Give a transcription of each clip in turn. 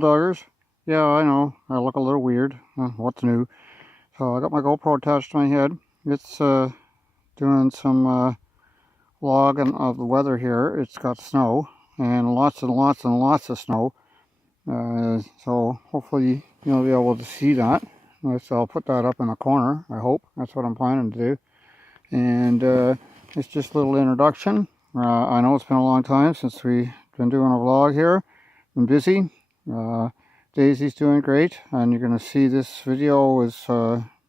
doggers. Yeah, I know, I look a little weird. What's new? So I got my GoPro attached to my head. It's doing some logging of the weather here. It's got snow, and lots and lots and lots of snow. So hopefully you'll be able to see that. So I'll put that up in the corner, I hope. That's what I'm planning to do. And it's just a little introduction. I know it's been a long time since we've been doing a vlog here. I'm busy. Daisy's doing great, and you're going to see this video is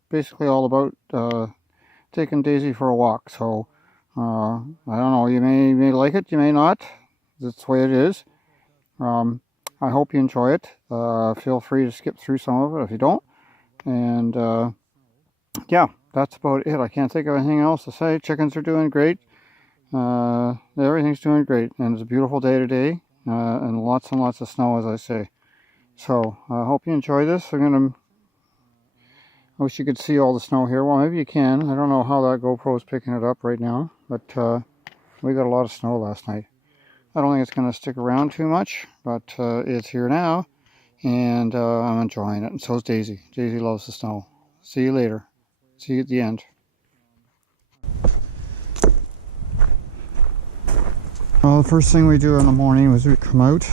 basically all about taking Daisy for a walk. So I don't know, you may like it, you may not. That's the way it is. I hope you enjoy it. Feel free to skip through some of it if you don't. And yeah, that's about it. I can't think of anything else to say. Chickens are doing great. Everything's doing great, and it's a beautiful day today, and lots of snow, as I say. So I hope you enjoy this. I wish you could see all the snow here. Well, maybe you can. I don't know how that GoPro is picking it up right now, but we got a lot of snow last night. I don't think it's going to stick around too much, but it's here now, and I'm enjoying it, and so is Daisy. Daisy loves the snow. See you later. See you at the end. Well, the first thing we do in the morning is we come out.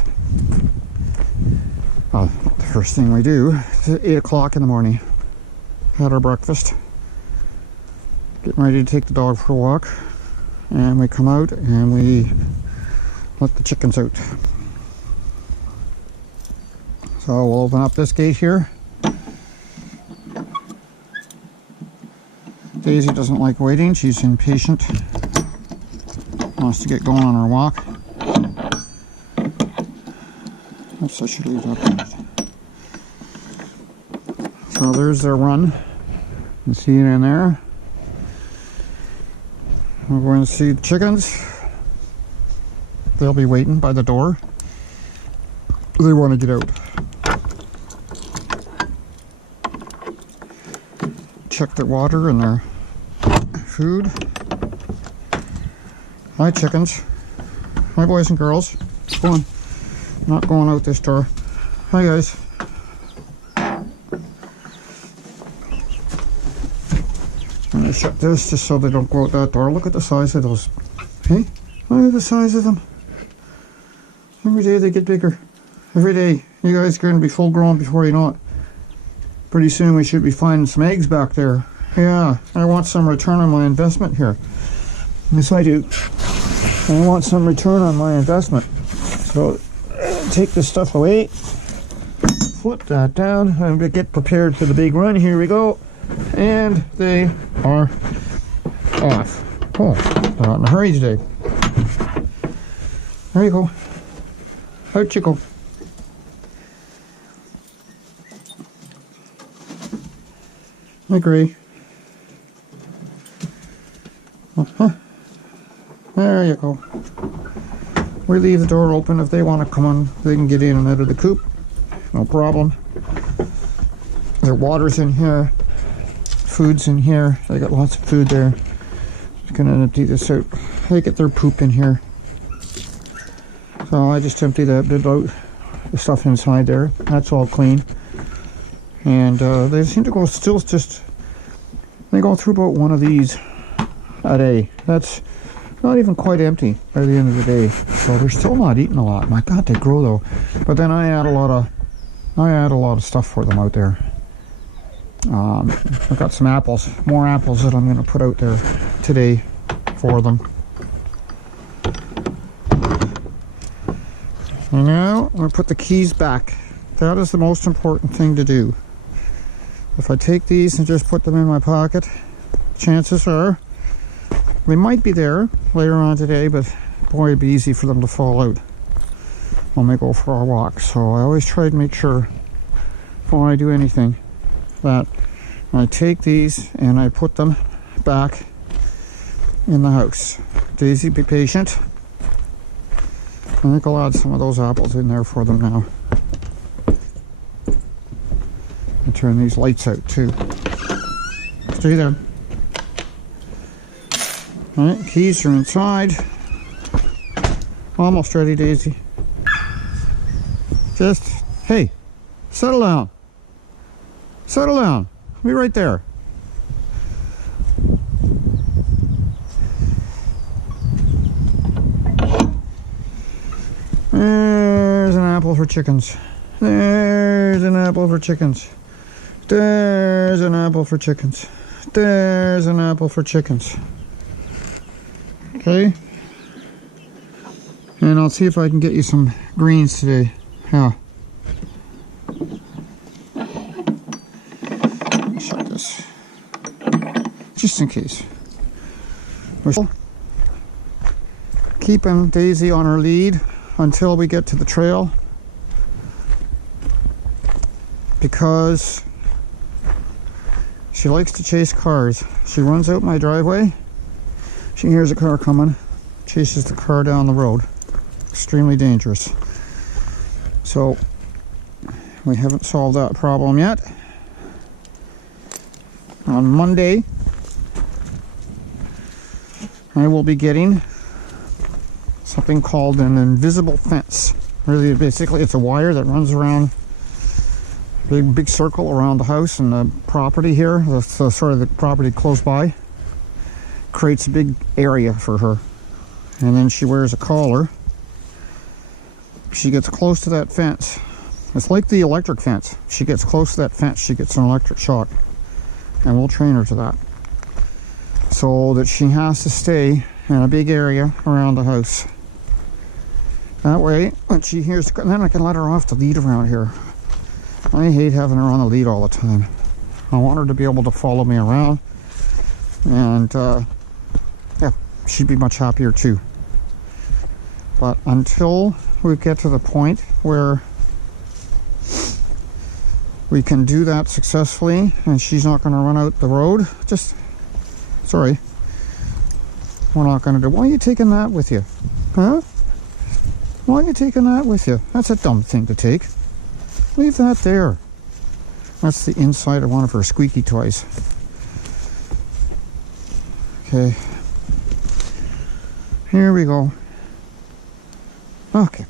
The first thing we do is at 8 o'clock in the morning. Had our breakfast. Getting ready to take the dog for a walk. And we come out and we let the chickens out. So we'll open up this gate here. Daisy doesn't like waiting. She's impatient. Wants to get going on her walk. Oops, I should leave that. So there's their run. You can see it in there. We're going to see the chickens. They'll be waiting by the door. They want to get out. Check their water and their food. Hi chickens. Hi boys and girls. Go on. Not going out this door. Hi guys. I'm going to shut this just so they don't go out that door. Look at the size of those. Hey? Look at the size of them. Every day they get bigger. Every day. You guys are going to be full grown before you know it. Pretty soon we should be finding some eggs back there. Yeah, I want some return on my investment here. Yes, I do. I want some return on my investment. So, take this stuff away. Flip that down. I'm going to get prepared for the big run. Here we go. And they are off. Oh, they're not in a hurry today. There you go. Out you go. I agree. There you go. We leave the door open. If they want to come on, they can get in and out of the coop. No problem. Their water's in here. Food's in here. They got lots of food there. Just gonna empty this out. They get their poop in here. So I just empty that bit out. The stuff inside there. That's all clean. And they seem to go still just, they go through about one of these a day. That's not even quite empty by the end of the day. So they're still not eating a lot. My God, they grow though. But then I add a lot of stuff for them out there. I've got some apples, more apples that I'm going to put out there today for them. And now I'm going to put the keys back. That is the most important thing to do. If I take these and just put them in my pocket, chances are they might be there later on today, but boy, it'd be easy for them to fall out when we go for our walk. So I always try to make sure before I do anything that I take these and I put them back in the house. Daisy, be patient. I think I'll add some of those apples in there for them now. And turn these lights out too. Stay there. Alright, keys are inside. Almost ready, Daisy. Just Hey, settle down. Settle down. I'll be right there. There's an apple for chickens. There's an apple for chickens. There's an apple for chickens. There's an apple for chickens. Okay. And I'll see if I can get you some greens today. Yeah. Shut this. Just in case. We're keeping Daisy on her lead until we get to the trail, because she likes to chase cars. She runs out my driveway, she hears a car coming, chases the car down the road. Extremely dangerous. So we haven't solved that problem yet. On Monday I will be getting something called an invisible fence. Really, basically it's a wire that runs around big circle around the house and the property here, sort of the property close by. Creates a big area for her, and then she wears a collar. She gets close to that fence. It's like the electric fence. She gets close to that fence, she gets an electric shock, and we'll train her to that, so that she has to stay in a big area around the house. That way, when she hears, then I can let her off the lead around here. I hate having her on the lead all the time. I want her to be able to follow me around, and yeah, she'd be much happier too. But until we get to the point where we can do that successfully and she's not going to run out the road, sorry, we're not going to do. Why are you taking that with you? Huh? Why are you taking that with you? That's a dumb thing to take. Leave that there. That's the inside of one of her squeaky toys. Okay. Here we go. Okay.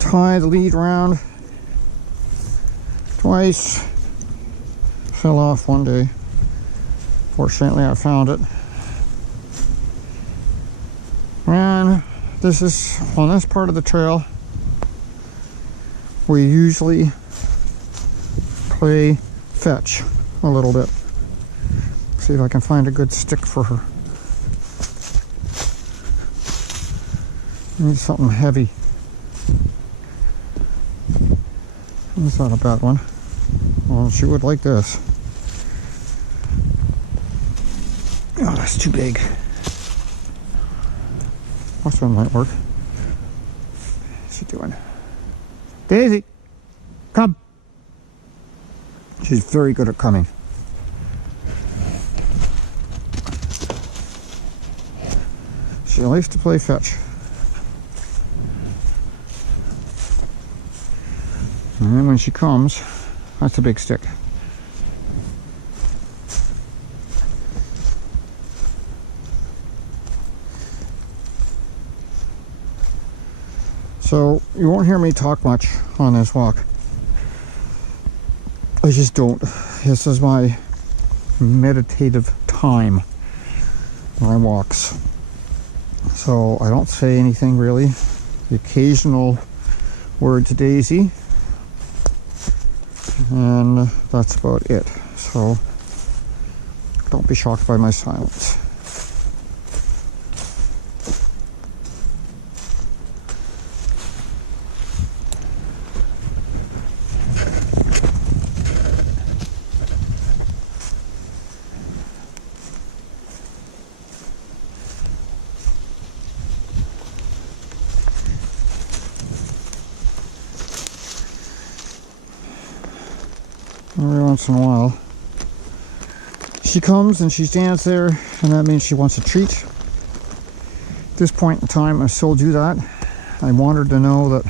Tie the lead around twice. Fell off one day. Fortunately, I found it. And this is, on this part of the trail, we usually play fetch a little bit. See if I can find a good stick for her. I need something heavy. That's not a bad one. Well, she would like this. Oh, that's too big. This one might work. What's she doing? Daisy, come. She's very good at coming. She likes to play fetch. And then when she comes, that's a big stick. So you won't hear me talk much on this walk. I just don't. This is my meditative time, my walks. So I don't say anything really. The occasional word to Daisy, and that's about it. So don't be shocked by my silence. Every once in a while she comes and she stands there, and that means she wants a treat. At this point in time I still do that. I want her to know that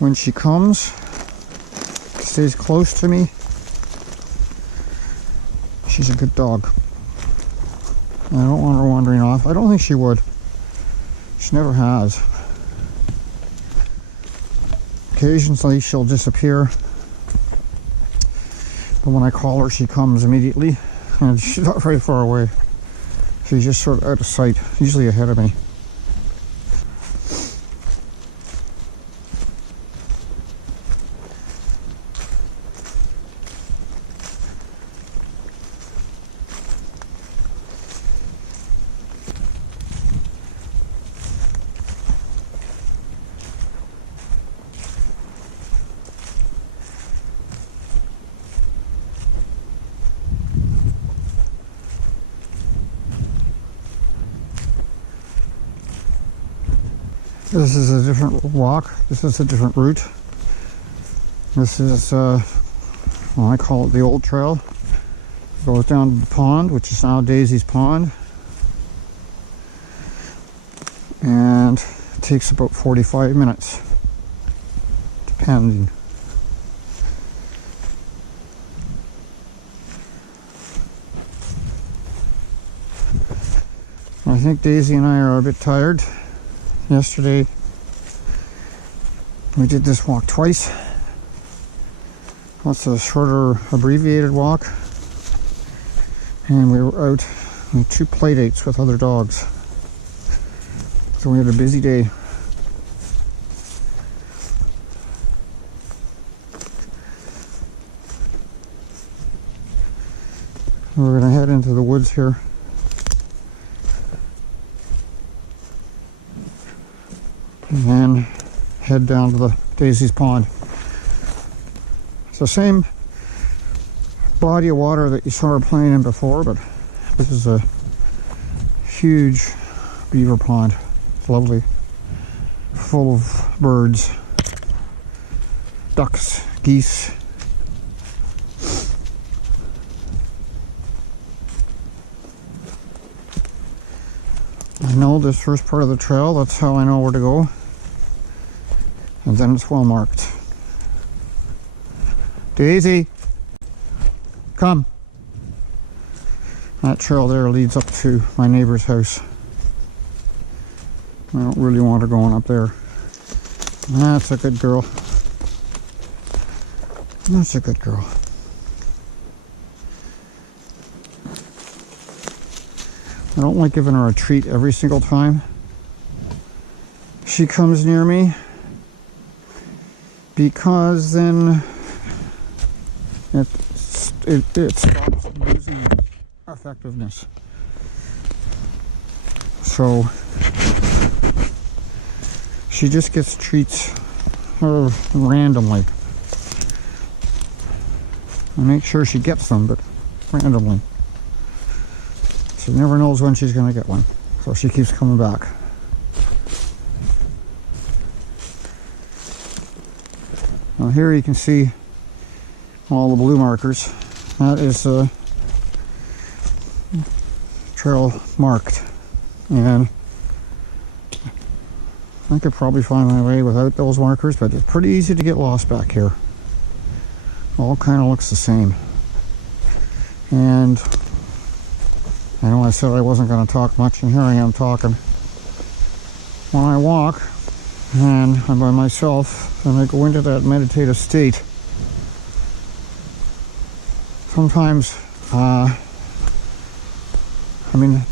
when she comes, stays close to me, she's a good dog. I don't want her wandering off. I don't think she would. She never has. Occasionally she'll disappear, but when I call her she comes immediately, and she's not very far away. She's just sort of out of sight, usually ahead of me. This is a different walk. This is a different route. This is, well, I call it the old trail. It goes down to the pond, which is now Daisy's Pond. And it takes about 45 minutes, depending. I think Daisy and I are a bit tired. Yesterday we did this walk twice. That's a shorter abbreviated walk, and we were out on 2 play dates with other dogs, so we had a busy day. We're gonna head into the woods here. And then head down to the Daisy's Pond. It's the same body of water that you saw her playing in before, but this is a huge beaver pond. It's lovely, full of birds, ducks, geese. I know this first part of the trail, that's how I know where to go. And then it's well marked. Daisy, come. That trail there leads up to my neighbor's house. I don't really want her going up there. That's a good girl. That's a good girl. I don't like giving her a treat every single time she comes near me, because then it stops losing effectiveness. So she just gets treats randomly. I make sure she gets them, but randomly. She never knows when she's going to get one, so she keeps coming back. Now here you can see all the blue markers. That is a trail marked, and I could probably find my way without those markers, but it's pretty easy to get lost back here. All kind of looks the same. And I know I said I wasn't going to talk much, and here I am talking. When I walk and I'm by myself and I go into that meditative state, sometimes,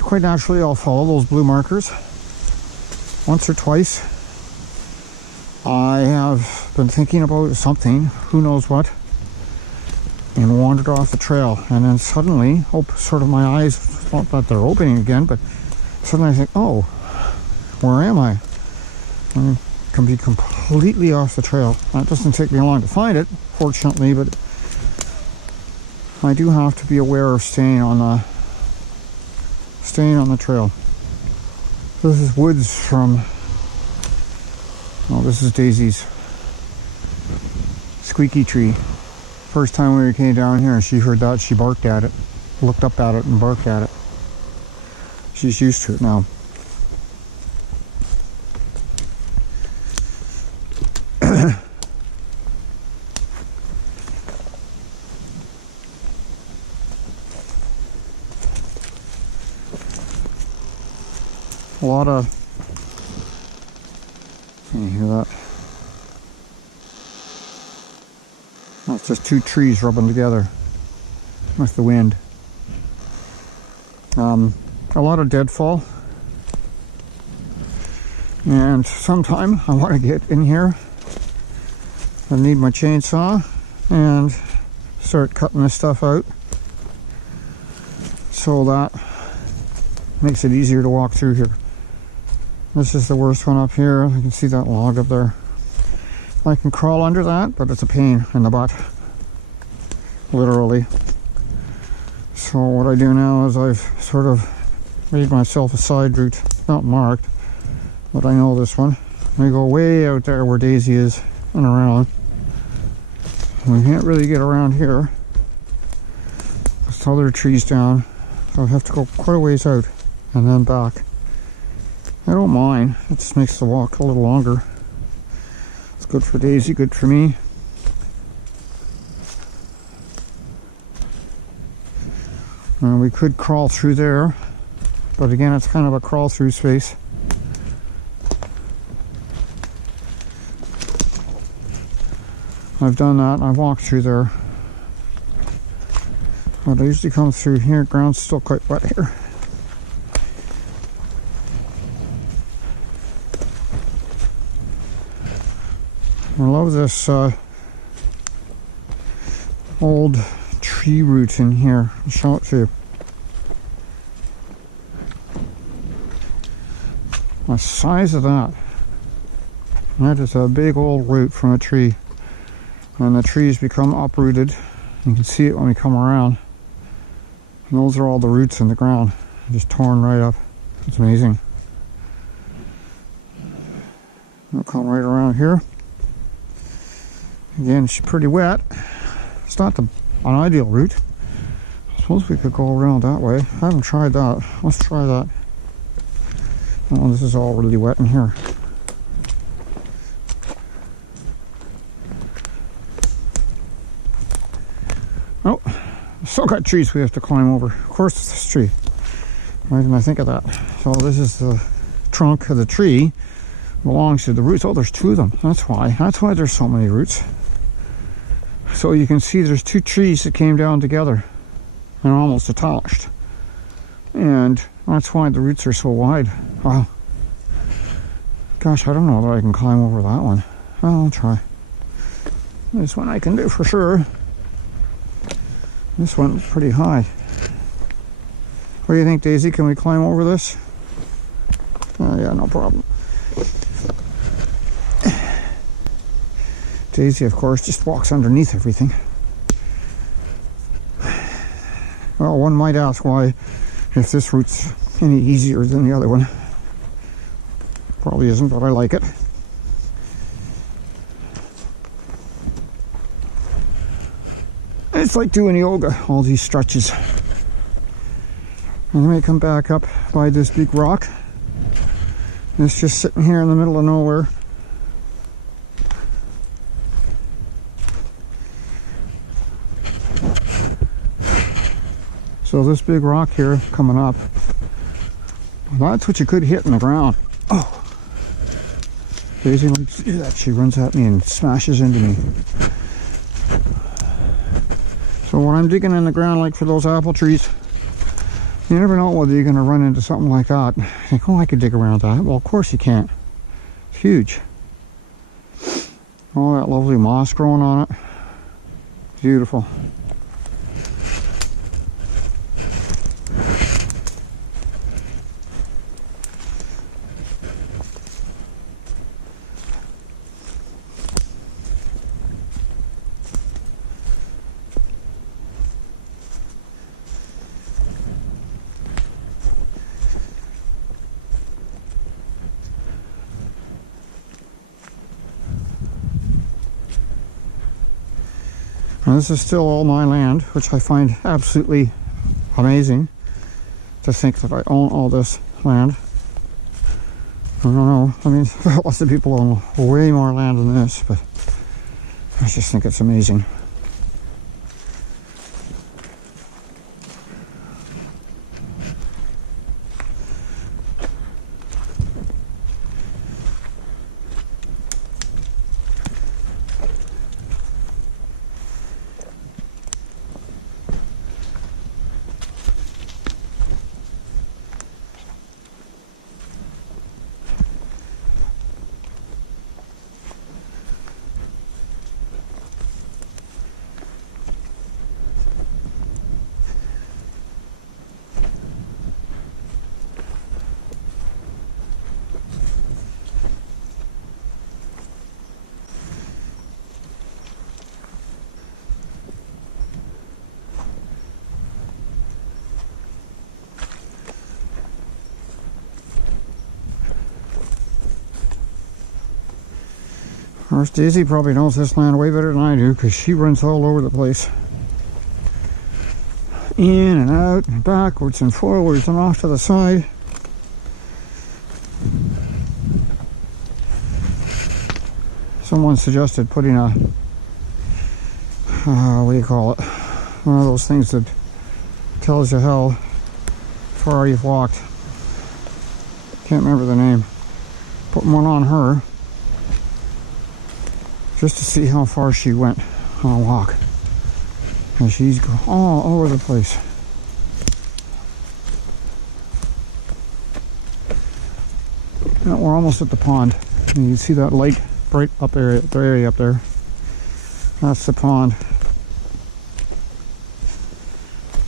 quite naturally I'll follow those blue markers. Once or twice I have been thinking about something, who knows what, and wandered off the trail, and then suddenly, sort of my eyes, not that they're opening again, but suddenly I think, oh, where am I? I can be completely off the trail. That doesn't take me long to find it, fortunately, but I do have to be aware of staying on the trail. This is woods from, this is Daisy's squeaky tree. First time we came down here and she heard that, she barked at it, looked up at it and barked at it. She's used to it now. A lot of It's just two trees rubbing together with the wind. A lot of deadfall. And sometime I want to get in here. I need my chainsaw and start cutting this stuff out, so that makes it easier to walk through here. This is the worst one up here. You can see that log up there. I can crawl under that, but it's a pain in the butt, literally. So what I do now is I've sort of made myself a side route, not marked, but I know this one. I go way out there where Daisy is and around. We can't really get around here. There's other trees down, so I have to go quite a ways out and then back. I don't mind, it just makes the walk a little longer. It's good for Daisy, good for me. And we could crawl through there, but again, it's kind of a crawl through space. I've done that, I've walked through there. But I usually come through here, ground's still quite wet here. I love this old tree root in here. I'll show it to you. The size of that. That is a big old root from a tree. And the trees become uprooted. You can see it when we come around. And those are all the roots in the ground. Just torn right up. It's amazing. We'll come right around here. Again, it's pretty wet. It's not an ideal route. I suppose we could go around that way. I haven't tried that. Let's try that. Oh, this is all really wet in here. Oh, still got trees we have to climb over. Of course it's this tree. Why didn't I think of that? So this is the trunk of the tree. Belongs to the roots. Oh, there's two of them. That's why there's so many roots. So you can see there's two trees that came down together and are almost attached. And that's why the roots are so wide. Wow. Gosh, I don't know that I can climb over that one. Well, I'll try. This one I can do for sure. This one's pretty high. What do you think, Daisy? Can we climb over this? Oh, yeah, no problem. Daisy, of course, just walks underneath everything. Well, one might ask why, if this route's any easier than the other one. Probably isn't, but I like it. It's like doing yoga, all these stretches. And then we come back up by this big rock. It's just sitting here in the middle of nowhere. So this big rock here coming up, that's what you could hit in the ground. Oh! Daisy likes to do that. She runs at me and smashes into me. So when I'm digging in the ground, like for those apple trees, you never know whether you're going to run into something like that. You think, oh, I could dig around that. Well, of course you can't. It's huge. All that lovely moss growing on it. Beautiful. Now this is still all my land, which I find absolutely amazing to think that I own all this land. I don't know, I mean, lots of people own way more land than this, but I just think it's amazing. course, Daisy probably knows this land way better than I do because she runs all over the place. In and out and backwards and forwards and off to the side. Someone suggested putting a, what do you call it? One of those things that tells you how far you've walked. Can't remember the name. Putting one on her just to see how far she went on a walk. And she's all over the place. Now we're almost at the pond. And you can see that light right up there, the area up there. That's the pond.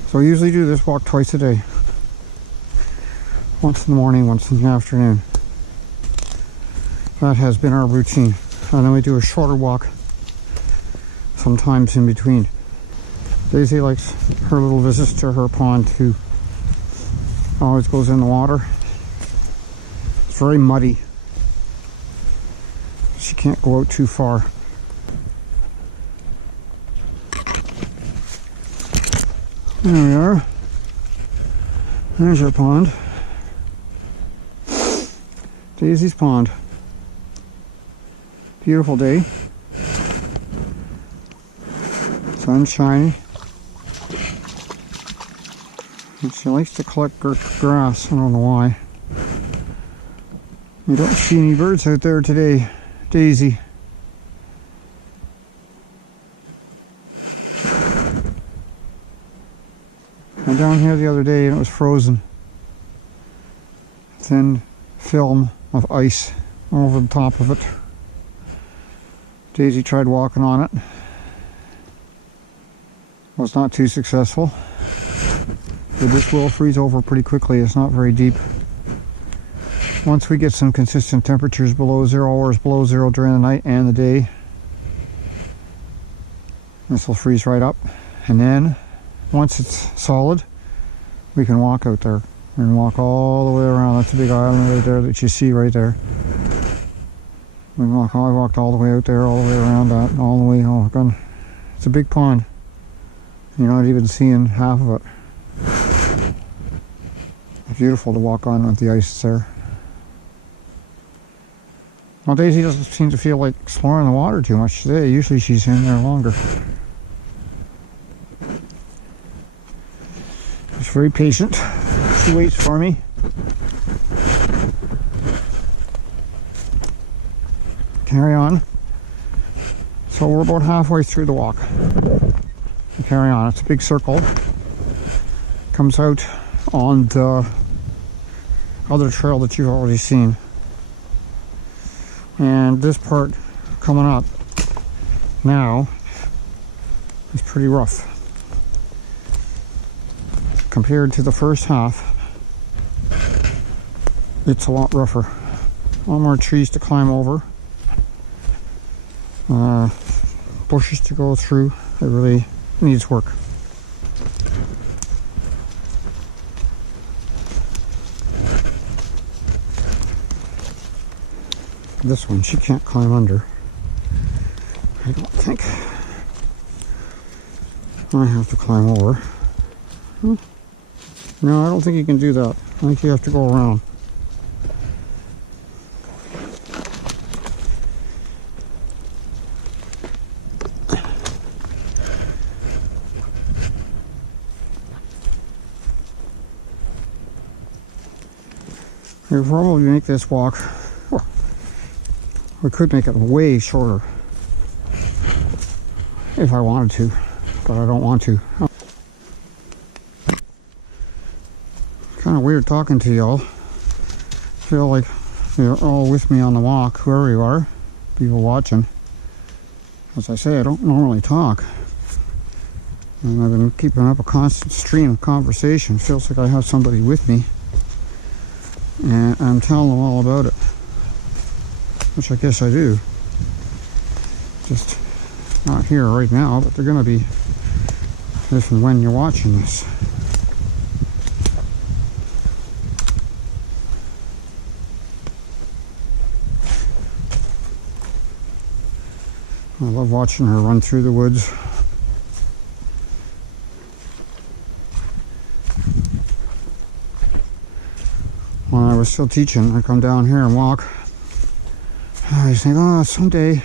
So we usually do this walk twice a day. Once in the morning, once in the afternoon. That has been our routine. And then we do a shorter walk sometimes in between. Daisy likes her little visits to her pond too. Always goes in the water. It's very muddy. She can't go out too far. There we are. There's our pond. Daisy's pond. Beautiful day. Sun's shining. And she likes to collect grass. I don't know why. I don't see any birds out there today, Daisy. I went down here the other day and it was frozen. Thin film of ice over the top of it. Daisy tried walking on it. Was not too successful. But this will freeze over pretty quickly. It's not very deep. Once we get some consistent temperatures below 0 or below 0 during the night and the day, this will freeze right up. And then once it's solid, we can walk out there and walk all the way around. That's a big island right there that you see right there. I walked all the way out there, all the way around that, and all the way home. It's a big pond. You're not even seeing half of it. It's beautiful to walk on with the ice there. Well, Daisy doesn't seem to feel like exploring the water too much today. Usually she's in there longer. She's very patient. She waits for me. Carry on. So we're about halfway through the walk. Carry on. It's a big circle. Comes out on the other trail that you've already seen. And this part coming up now is pretty rough. Compared to the first half, it's a lot rougher. A lot more trees to climb over. Bushes to go through. It really needs work. This one she can't climb under. I don't think. I have to climb over. No, I don't think you can do that. I think you have to go around. We'll probably make this walk. We could make it way shorter if I wanted to, but I don't want to. Kind of weird talking to y'all. Feel like you're all with me on the walk, whoever you are, people watching. As I say, I don't normally talk. And I've been keeping up a constant stream of conversation. Feels like I have somebody with me. And I'm telling them all about it. Which I guess I do. Just not here right now, but they're going to be if and when you're watching this. I love watching her run through the woods. When I was still teaching, I'd come down here and walk. I was thinking, oh, someday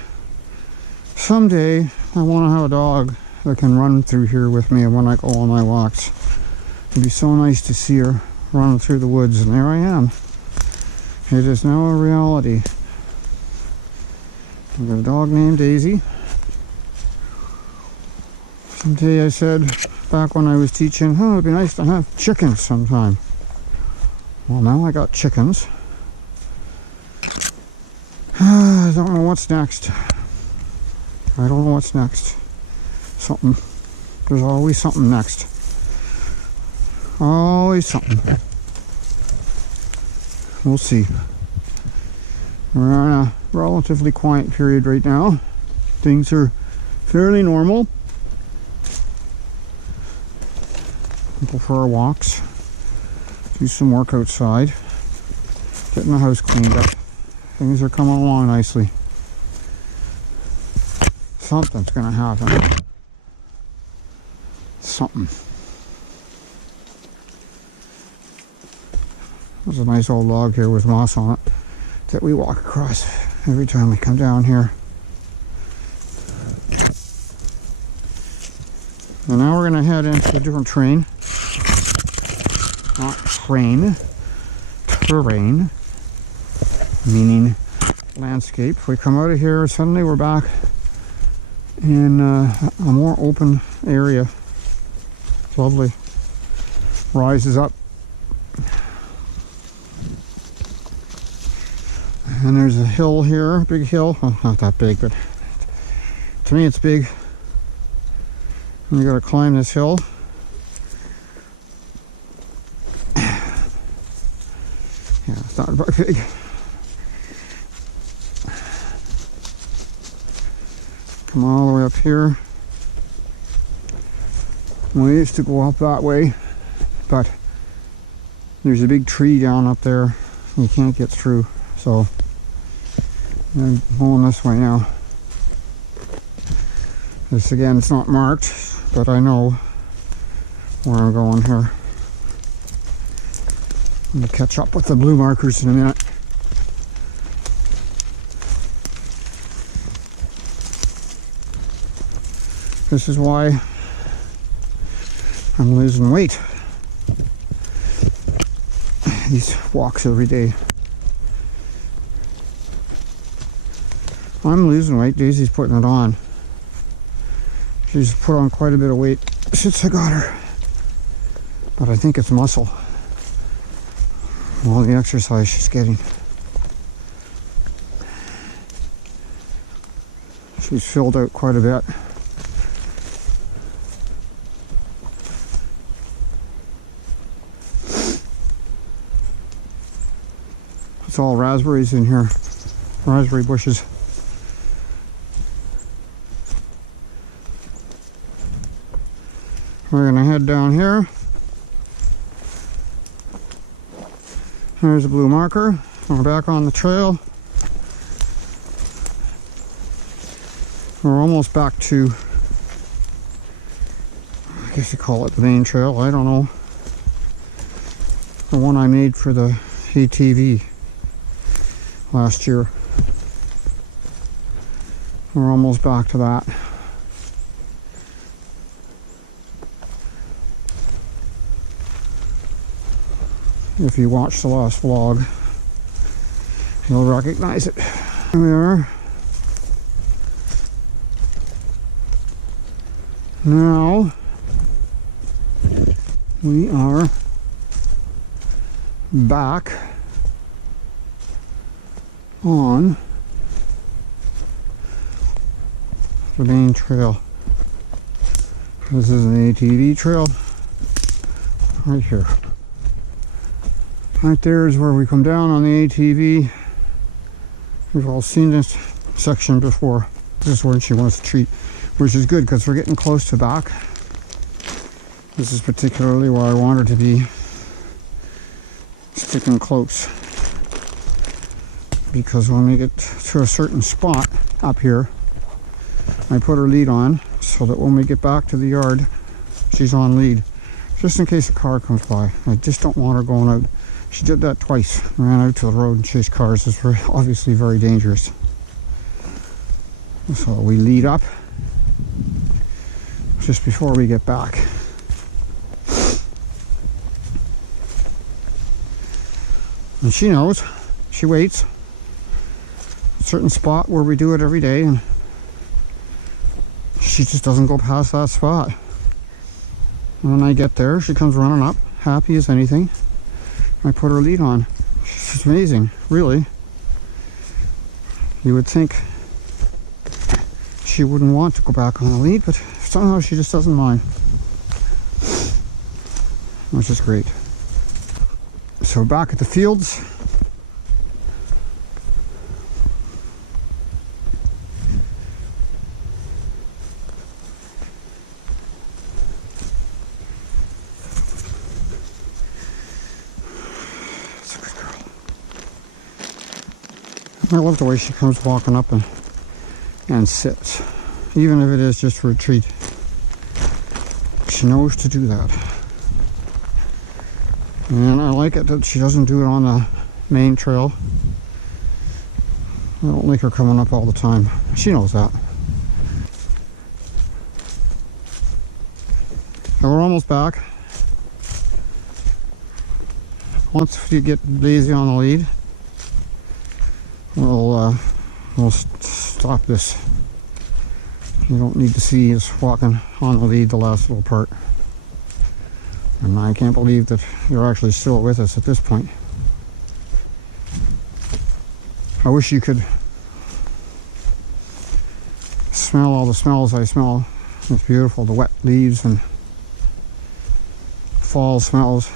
I want to have a dog that can run through here with me when I go on my walks. It'd be so nice to see her running through the woods, and there I am. It is now a reality. I've got a dog named Daisy. Someday I said, back when I was teaching, oh, it'd be nice to have chickens sometime. Well, now I got chickens. I don't know what's next. I don't know what's next. Something. There's always something next. Always something. We'll see. We're in a relatively quiet period right now. Things are fairly normal. Go for our walks. Do some work outside. Getting the house cleaned up. Things are coming along nicely. Something's gonna happen. Something. There's a nice old log here with moss on it that we walk across every time we come down here. And now we're gonna head into a different terrain. Not train. Terrain. Meaning landscape. If we come out of here, suddenly we're back in a more open area. It's lovely. Rises up. And there's a hill here, big hill. Well, not that big, but to me it's big. And you gotta climb this hill. Yeah, it's not very big. Come all the way up here. We used to go up that way, but there's a big tree down up there. You can't get through, so I'm going this way now. This again, it's not marked, but I know where I'm going here. I'm going to catch up with the blue markers in a minute. This is why I'm losing weight. These walks every day. I'm losing weight. Daisy's putting it on. She's put on quite a bit of weight since I got her. But I think it's muscle. All the exercise she's getting. She's filled out quite a bit. It's all raspberries in here. Raspberry bushes. We're gonna head down here. There's a blue marker. We're back on the trail. We're almost back to, I guess you call it the main trail, I don't know. The one I made for the ATV last year. We're almost back to that. If you watch the last vlog, you'll recognize it. Here we are. Now we are back on the main trail. This is an ATV trail right here. Right there is where we come down on the ATV. We've all seen this section before. This is where she wants to treat, which is good because we're getting close to back. This is particularly where I want her to be sticking close. Because when we get to a certain spot up here, I put her lead on so that when we get back to the yard, she's on lead, just in case a car comes by. I just don't want her going out. She did that twice. Ran out to the road and chased cars. It's obviously very dangerous. So we lead up just before we get back. And she knows. She waits. A certain spot where we do it every day, and she just doesn't go past that spot. And when I get there, she comes running up, happy as anything. I put her lead on. She's amazing, really. You would think she wouldn't want to go back on the lead, but somehow she just doesn't mind, which is great. So back at the fields. That's a good girl. I love the way she comes walking up and sits, even if it is just for a treat. She knows to do that. And I like it that she doesn't do it on the main trail. I don't like her coming up all the time. She knows that. And we're almost back. Once you get lazy on the lead, we'll stop this. You don't need to see us walking on the lead the last little part. And I can't believe that you're actually still with us at this point. I wish you could smell all the smells I smell. It's beautiful, the wet leaves and fall smells.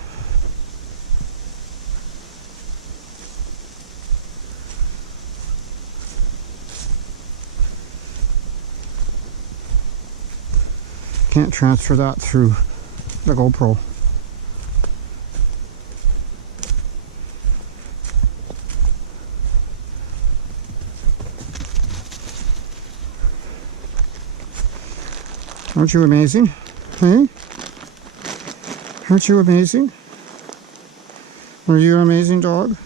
Can't transfer that through the GoPro. Aren't you amazing? Hey? Aren't you amazing? Are you an amazing dog?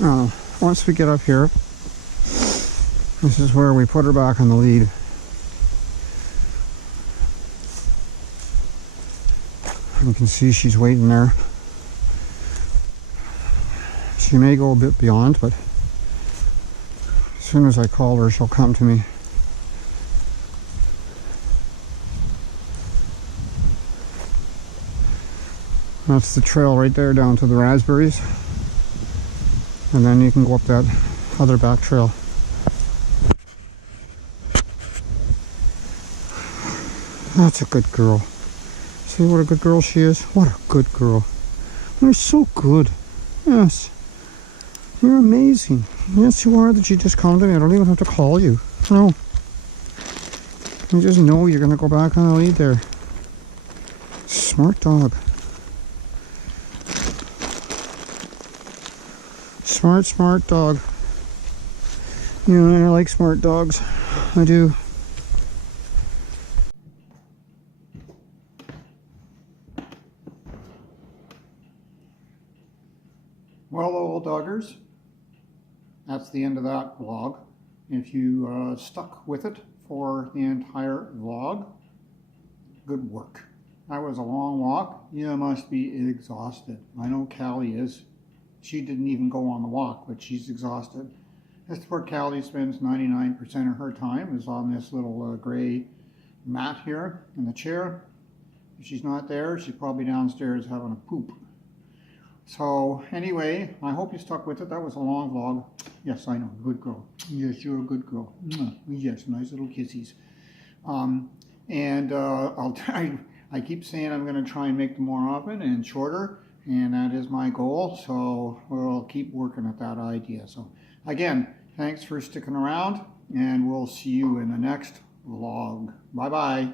Now, once we get up here, this is where we put her back on the lead. You can see she's waiting there. She may go a bit beyond, but as soon as I call her, she'll come to me. That's the trail right there down to the raspberries. And then you can go up that other back trail. That's a good girl. See what a good girl she is? What a good girl. You're so good. Yes. You're amazing. Yes, you are that you just come to me. I don't even have to call you. No. You just know you're going to go back on the lead there. Smart dog. Smart dog. You know, I like smart dogs. I do. Well, old doggers, that's the end of that vlog. If you stuck with it for the entire vlog, good work. That was a long walk. You must be exhausted. I know Callie is. She didn't even go on the walk, but she's exhausted. That's where Callie spends 99% of her time, is on this little gray mat here in the chair. If she's not there, she's probably downstairs having a poop. So anyway, I hope you stuck with it. That was a long vlog. Yes, I know, good girl. Yes, you're a good girl. Yes, nice little kissies. I'll try. I keep saying I'm going to try and make them more often and shorter, and that is my goal. So we'll keep working at that idea. So again, thanks for sticking around, and we'll see you in the next vlog. Bye bye.